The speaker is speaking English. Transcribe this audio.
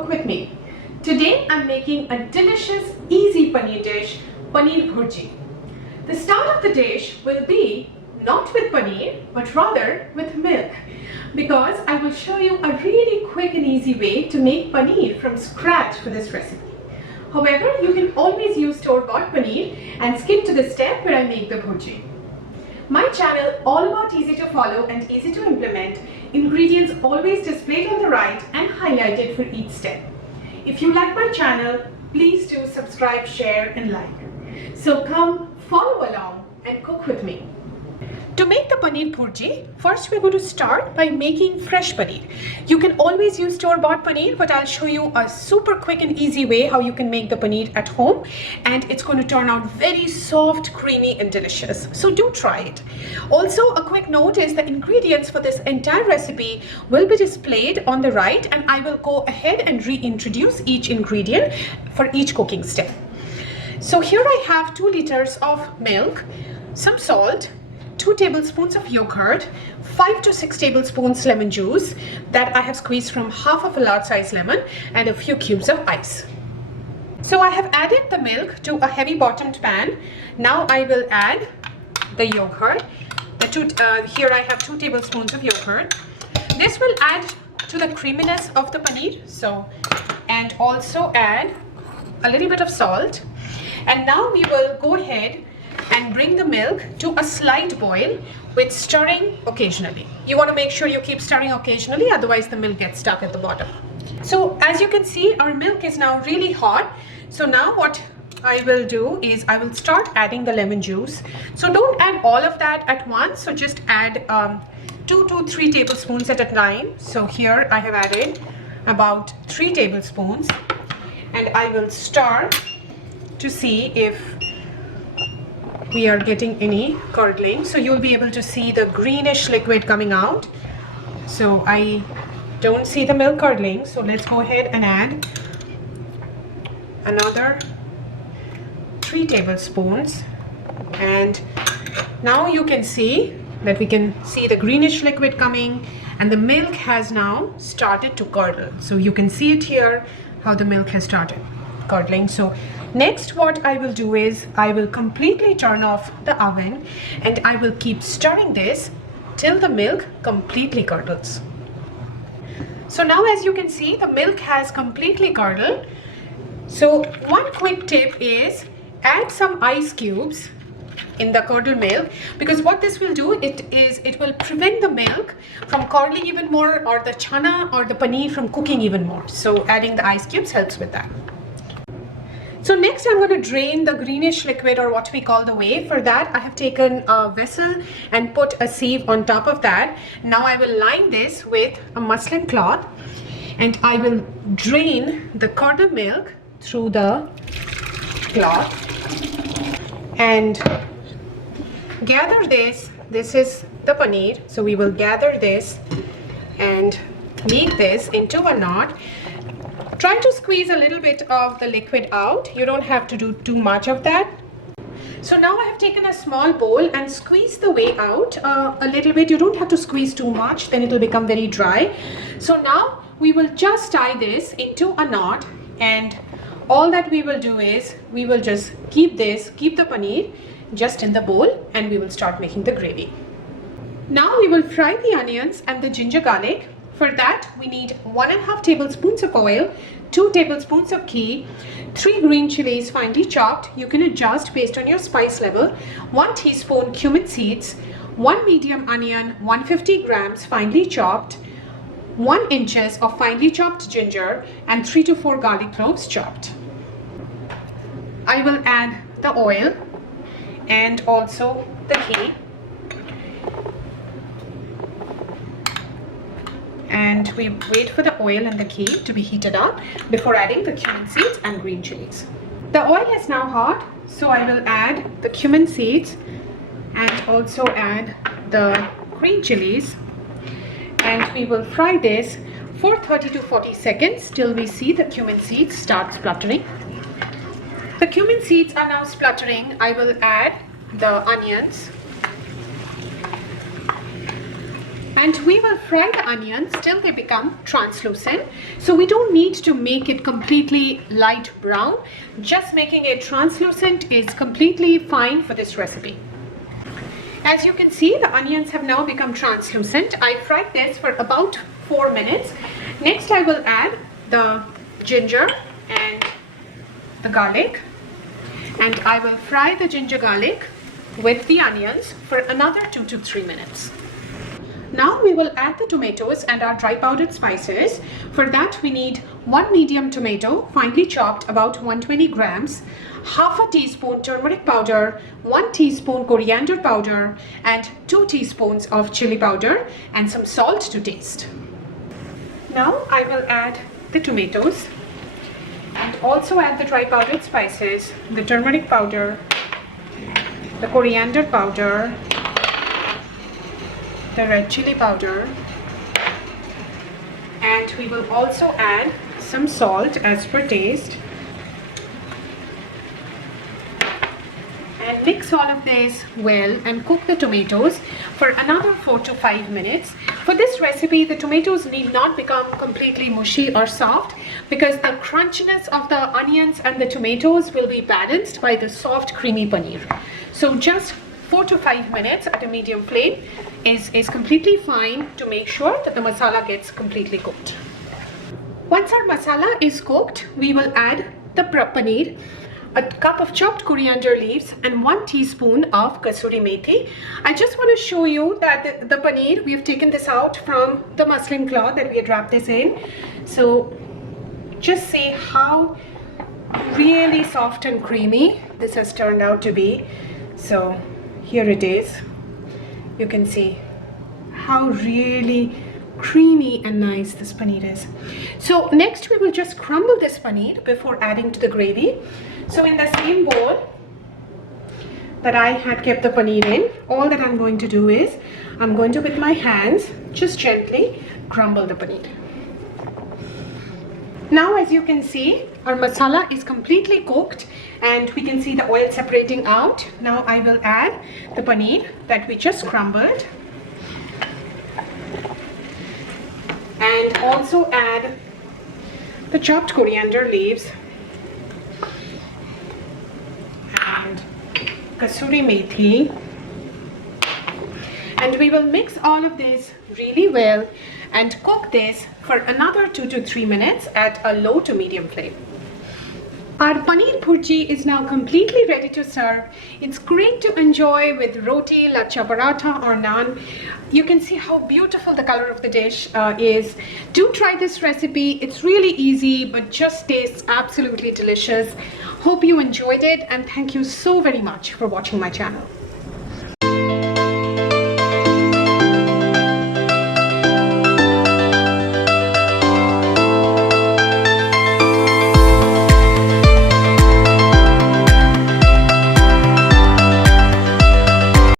cook with me. Today I'm making a delicious, easy paneer dish, Paneer Bhurji. The start of the dish will be not with paneer, but rather with milk, because I will show you a really quick and easy way to make paneer from scratch for this recipe. However, you can always use store-bought paneer and skip to the step where I make the bhurji. My channel, all about easy to follow and easy to implement, ingredients always displayed on the right and highlighted for each step. If you like my channel, please do subscribe, share and like. So come, follow along and cook with me. To make the paneer bhurji, first we're going to start by making fresh paneer. You can always use store-bought paneer, but I'll show you a super quick and easy way how you can make the paneer at home, and it's going to turn out very soft, creamy and delicious. So do try it. Also, a quick note is the ingredients for this entire recipe will be displayed on the right, and I will go ahead and reintroduce each ingredient for each cooking step. So here I have 2 liters of milk, some salt, 2 tablespoons of yogurt, 5 to 6 tablespoons lemon juice that I have squeezed from half of a large size lemon, and a few cubes of ice. So I have added the milk to a heavy bottomed pan. Now I will add the yogurt. Here I have 2 tablespoons of yogurt. This will add to the creaminess of the paneer. And also add a little bit of salt. And now we will go ahead and bring the milk to a slight boil with stirring occasionally. You want to make sure you keep stirring occasionally, otherwise the milk gets stuck at the bottom. So as you can see, our milk is now really hot. So now what I will do is I will start adding the lemon juice. So don't add all of that at once. So just add 2 to 3 tablespoons at a time. So here I have added about 3 tablespoons, and I will stir to see if we are getting any curdling. So you'll be able to see the greenish liquid coming out. So I don't see the milk curdling, so let's go ahead and add another 3 tablespoons. And now you can see that we can see the greenish liquid coming, and the milk has now started to curdle. So you can see it here how the milk has started curdling. So next what I will do is I will completely turn off the oven, and I will keep stirring this till the milk completely curdles. So now as you can see, the milk has completely curdled. So one quick tip is add some ice cubes in the curdled milk, because what this will do, it will prevent the milk from curdling even more, or the chana or the paneer from cooking even more. So adding the ice cubes helps with that. So next I'm going to drain the greenish liquid, or what we call the whey. For that I have taken a vessel and put a sieve on top of that. Now I will line this with a muslin cloth, and I will drain the curdled milk through the cloth and gather this. This is the paneer, so we will gather this and make this into a knot. Try to squeeze a little bit of the liquid out. You don't have to do too much of that. So now I have taken a small bowl and squeezed the whey out a little bit. You don't have to squeeze too much, then it will become very dry. So now we will just tie this into a knot, and all that we will do is we will just keep the paneer just in the bowl, and we will start making the gravy. Now we will fry the onions and the ginger garlic. For that we need 1.5 tablespoons of oil, 2 tablespoons of ghee, 3 green chilies finely chopped. You can adjust based on your spice level. 1 teaspoon cumin seeds, 1 medium onion, 150 grams finely chopped, 1 inches of finely chopped ginger, and 3 to 4 garlic cloves chopped. I will add the oil and also the ghee, and we wait for the oil and the ghee to be heated up before adding the cumin seeds and green chilies. The oil is now hot, so I will add the cumin seeds and also add the green chilies, and we will fry this for 30 to 40 seconds till we see the cumin seeds start spluttering. The cumin seeds are now spluttering. I will add the onions And we will fry the onions till they become translucent. So we don't need to make it completely light brown. Just making it translucent is completely fine for this recipe. As you can see, the onions have now become translucent. I fried this for about 4 minutes. Next, I will add the ginger and the garlic. And I will fry the ginger garlic with the onions for another 2 to 3 minutes. Now we will add the tomatoes and our dry powdered spices. For that we need 1 medium tomato, finely chopped, about 120 grams, half a teaspoon turmeric powder, 1 teaspoon coriander powder, and 2 teaspoons of chili powder, and some salt to taste. Now I will add the tomatoes and also add the dry powdered spices, the turmeric powder, the coriander powder, the red chili powder, and we will also add some salt as per taste, and mix all of this well and cook the tomatoes for another 4 to 5 minutes. For this recipe, the tomatoes need not become completely mushy or soft because the crunchiness of the onions and the tomatoes will be balanced by the soft creamy paneer. So just 4 to 5 minutes at a medium flame is completely fine to make sure that the masala gets completely cooked. Once our masala is cooked, we will add the paneer, a cup of chopped coriander leaves, and 1 teaspoon of kasuri methi. I just want to show you that the paneer, we have taken this out from the muslin cloth that we had wrapped this in. So just see how really soft and creamy this has turned out to be. So here it is. You can see how really creamy and nice this paneer is. So next we will just crumble this paneer before adding to the gravy. So in the same bowl that I had kept the paneer in, all that I'm going to do is I'm going to, with my hands, just gently crumble the paneer. Now as you can see, our masala is completely cooked and we can see the oil separating out. Now I will add the paneer that we just crumbled and also add the chopped coriander leaves and kasuri methi, and we will mix all of this really well and cook this for another 2 to 3 minutes at a low to medium flame. Our Paneer Bhurji is now completely ready to serve. It's great to enjoy with roti, lachha paratha or naan. You can see how beautiful the color of the dish is. Do try this recipe. It's really easy but just tastes absolutely delicious. Hope you enjoyed it and thank you so very much for watching my channel.